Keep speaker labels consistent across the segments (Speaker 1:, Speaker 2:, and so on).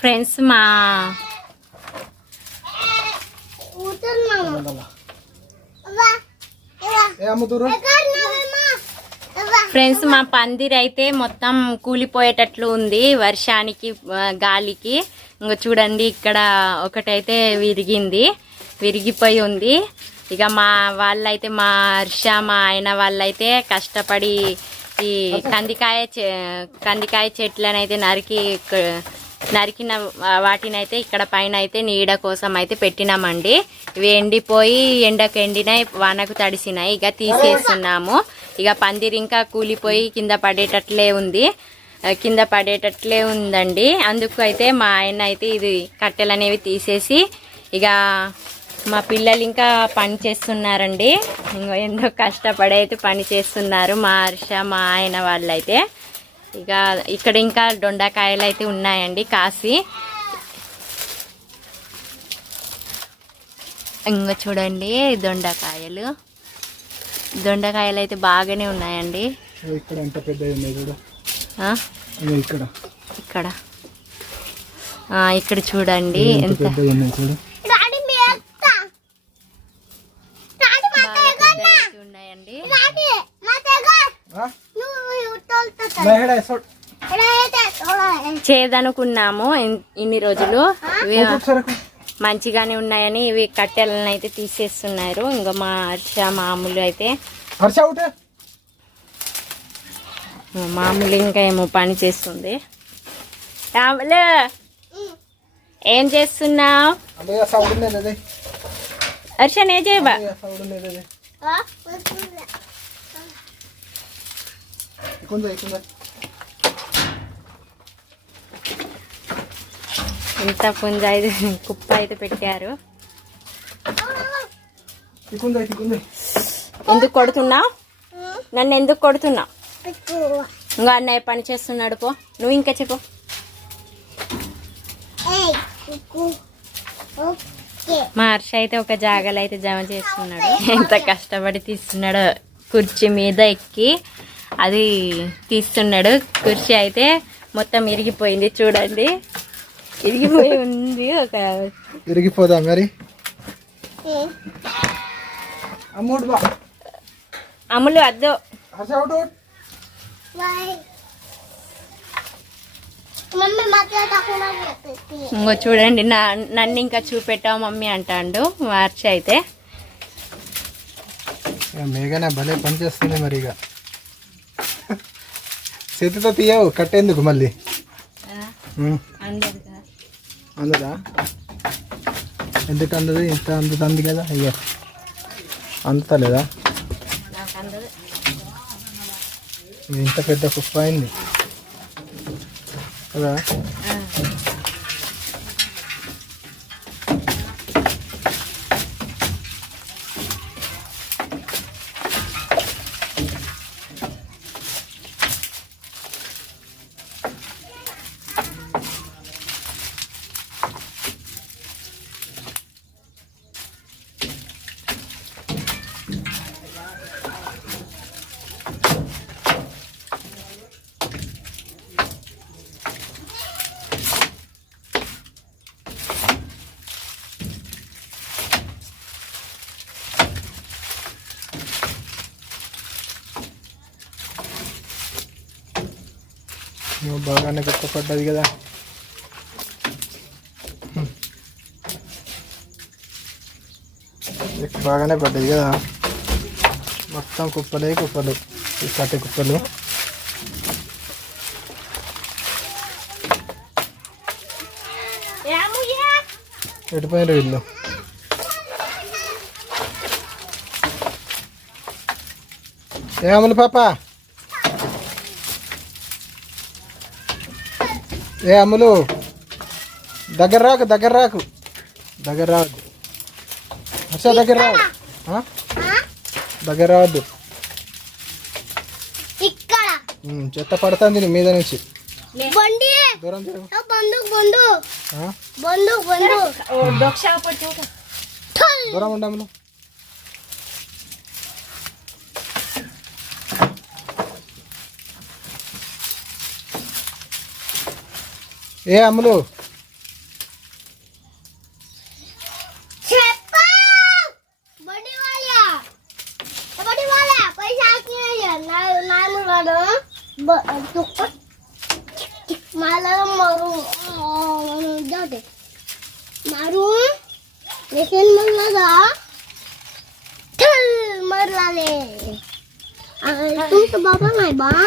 Speaker 1: Friends మా friends మా పందిరి అయితే మొత్తం కూలిపోయేటట్లు ఉంది వర్షానికి గాలికి. ఇంకా చూడండి ఇక్కడ ఒకటైతే విరిగింది విరిగిపోయి ఉంది. ఇక మా వాళ్ళైతే మా హర్ష మా ఆయన వాళ్ళైతే కష్టపడి ఈ కందికాయ చె కందికాయ చెట్లనైతే నరికి నరికిన నరికిన వాటినైతే ఇక్కడ పైన అయితే నీడ కోసం అయితే పెట్టినామండి. ఇవి ఎండిపోయి ఎండకు ఎండినాయి వానకు తడిసినాయి. ఇక తీసేస్తున్నాము. ఇక పందిరి ఇంకా కూలిపోయి కింద పడేటట్లే ఉంది. కింద పడేటట్లే ఉందండి. అందుకు అయితే మా ఆయన అయితే ఇది కట్టెలు అనేవి తీసేసి ఇక మా పిల్లలు ఇంకా పని చేస్తున్నారండి. ఇంకో ఎంతో కష్టపడి అయితే పని చేస్తున్నారు. మా హర్ష మా ఆయన వాళ్ళైతే. ఇక ఇక్కడ ఇంకా దొండకాయలు అయితే ఉన్నాయండి కాసి. ఇంకా చూడండి దొండకాయలు. దొండకాయలు అయితే బాగానే ఉన్నాయండి.
Speaker 2: ఇక్కడ ఎంత పెద్ద ఇక్కడ.
Speaker 1: ఇక్కడ. ఇక్కడ చూడండి
Speaker 2: ఎంత
Speaker 1: ఎంత
Speaker 2: పెద్ద ఉన్నాయి చూడు
Speaker 1: బాగా పెద్దవి ఉన్నాయండి
Speaker 2: ఆ? లేహడా సోడ్.
Speaker 1: చేదనుకున్నాము ఇన్- ఇన్ని రోజులు. మంచిగానే ఉన్నాయని ఇవి కట్టెలను అయితే తీసేస్తున్నారు. ఇంకా మా హర్ష మామూలు అయితే. మామూలు ఇంకా ఏమో పని చేస్తుంది. రాములు ఏం చేస్తున్నావు?
Speaker 2: అదే సౌడ్ ఉండేది అదే
Speaker 1: హర్ష నే చేయబా.
Speaker 2: ఇకుందా ఇకుందా
Speaker 1: ఇంత పుంజ అయితే కుప్ప అయితే పెట్టారు. ఎందుకు కొడుతున్నావు నన్ను ఎందుకు కొడుతున్నావు ఇంకా అన్నయ్య పని చేస్తున్నాడు పో. నువ్వు ఇంకా చెప్పు. మా హర్ష అయితే ఒక జాగాలో అయితే జమ చేస్తున్నాడు. ఎంత కష్టపడి తీస్తున్నాడు కుర్చీ మీద ఎక్కి. అది తీస్తున్నాడు. కుర్చీ అయితే మొత్తం ఇరిగిపోయింది. చూడండి. ఇరిగిపోయి ఉంది ఒక
Speaker 2: విరిగిపోదా మరి? అమ్మోడు బా.
Speaker 1: అమ్ములు అద్దు. ఇంకో చూడండి. నా నన్ను ఇంకా చూపెట్టావు మమ్మీ అంటాడు మా హర్ష అయితే
Speaker 2: మేఘన భలే పని చేస్తుంది మరి ఇక. చేతితో తీయవు కట్టేందుకు మళ్ళీ. అందదా? ఎందుకు అందదు? ఇంత అందుతుంది కదా? అయ్యో. అందుతలేదా? ఇది ఇంత పెద్ద కుప్ప అయింది. కదా? నువ్వు బాగానే గుర్తుపడ్డది కదా. బాగానే పడ్డది కదా. మొత్తం కుప్పలే కుప్పలు. ఈ కట్టె కుప్పలు. ఎటుపోయినారు వీళ్ళు. ఏమలు పాప? ఏ అమ్ములు దగ్గర రాకు దగ్గర రాకు. దగ్గర రావద్దు. హర్ష దగ్గర రావు? దగ్గర రావద్దు. చెత్త పడుతుంది నీ మీద నుంచి.
Speaker 3: బండి.
Speaker 2: దూరం దూరం
Speaker 3: એ અમલું. મારું.
Speaker 1: લેસન મરલા
Speaker 2: ઠલ
Speaker 1: મરલા લે તું તો બાબા માય બા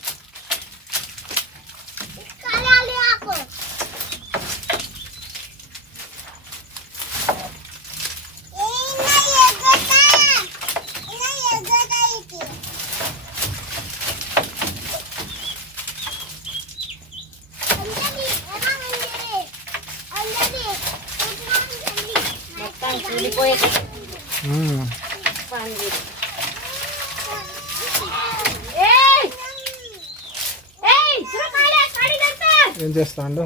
Speaker 2: ఏం చేస్తాండు?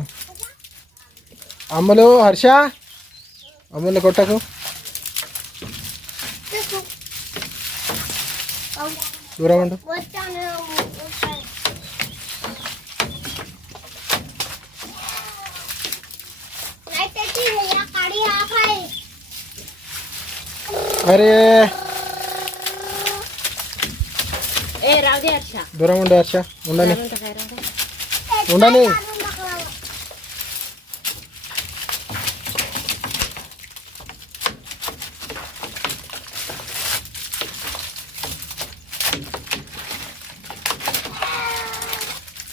Speaker 2: అమ్ములు హర్ష? అమ్ములు కొట్టకు. దూరం ఉండు.
Speaker 1: अरे. दुरा
Speaker 2: मुंडा हर्षा. मुंडा नाही मुंडा नाही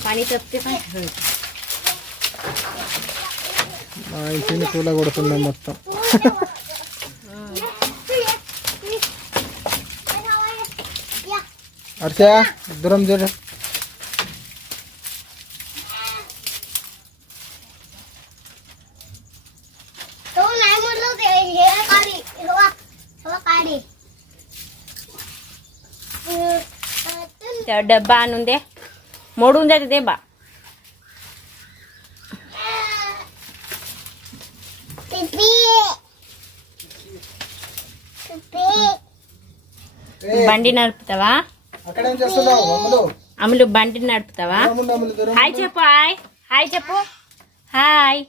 Speaker 2: पाणी तपते
Speaker 3: पण. नाही, तिने तुला मस्त हवा हवा काढी
Speaker 1: त्या डब्बा आणून दे मोडून जाते दे बा
Speaker 3: पिपी पिपी
Speaker 1: బండి నడుపుతావా
Speaker 2: అమ్ములు.
Speaker 1: బండిని నడుపుతావా? హాయ్ చెప్పు హాయ్. హాయ్ చెప్పు. హాయ్.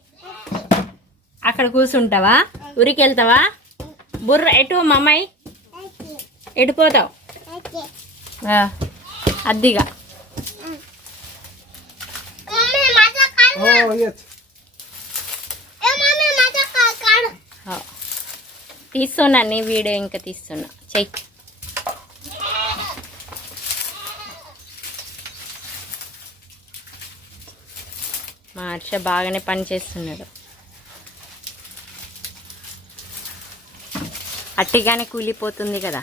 Speaker 1: అక్కడ కూర్చుంటావా? ఉరికి వెళ్తావా బుర్ర ఎటు మమ్మాయి ఎటు పోతావు? అద్దిగా. తీస్తున్నా నీ వీడియో ఇంకా తీస్తున్నా. చెయ్యి. హర్ష బాగానే పని చేస్తున్నాడు అట్టిగానే కూలిపోతుంది కదా.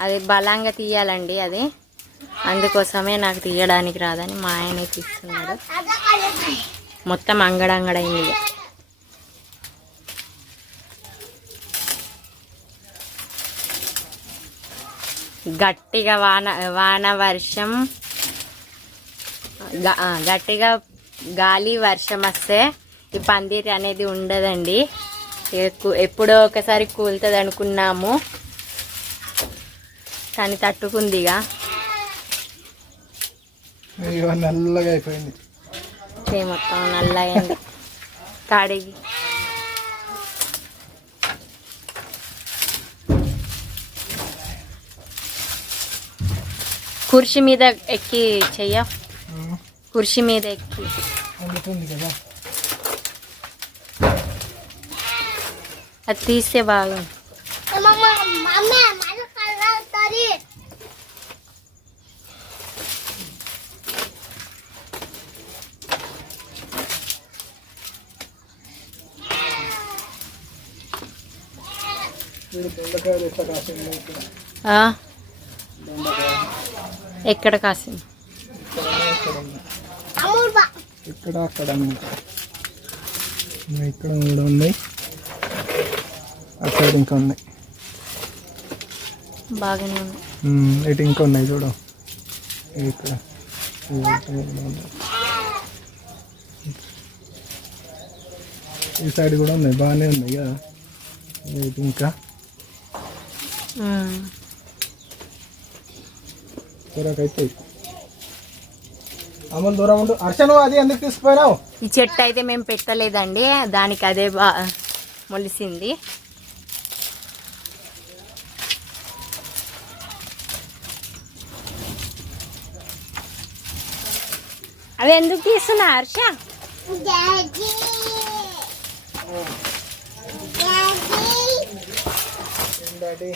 Speaker 1: అది బలంగా తీయాలండి అది. అందుకోసమే నాకు తీయడానికి రాదని మా ఆయనే తీస్తున్నాడు. మొత్తం అంగడంగడైంది. గట్టిగా వాన వాన వర్షం. గట్టిగా గాలి వర్షం వస్తే ఈ పందిరి అనేది ఉండదండి. ఎప్పుడో ఒకసారి కూలుతుంది అనుకున్నాము కానీ తట్టుకుందిగా.
Speaker 2: నల్లగా అయిపోయింది.
Speaker 1: మొత్తం నల్లగైంది కాడిగి కుర్చీ మీద ఎక్కి చెయ్య
Speaker 2: ఉమ్,
Speaker 1: కుర్చీ మీద ఎక్కి
Speaker 2: అందుతుంది కదా
Speaker 1: అది తీస్తే బాగా
Speaker 3: ए
Speaker 1: ఎక్కడ కాసింది?
Speaker 2: ఇక్కడ అక్కడ ఇక్కడ కూడా ఉన్నాయి అక్కడ ఇంకా ఉన్నాయి
Speaker 1: బాగానే ఉంది.
Speaker 2: ఇటు ఇంకా ఉన్నాయి చూడు. ఇక్కడ. ఈ సైడ్ కూడా ఉన్నాయి. బాగానే ఉన్నాయి కదా. ఇంకా. కూరకైతే అమలు దూరం ఉండు. హర్షను అది ఎందుకు తీసుకుపోయినావు?
Speaker 1: ఈ చెట్టు అయితే మేము పెట్టలేదండి. దానికి అదే బా మొలిసింది. అవి ఎందుకు తీస్తున్నా హర్ష?
Speaker 3: డాడీ. డాడీ.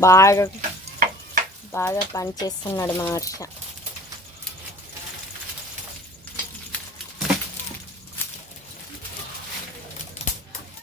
Speaker 1: బాగా బాగా పనిచేస్తున్నాడు మా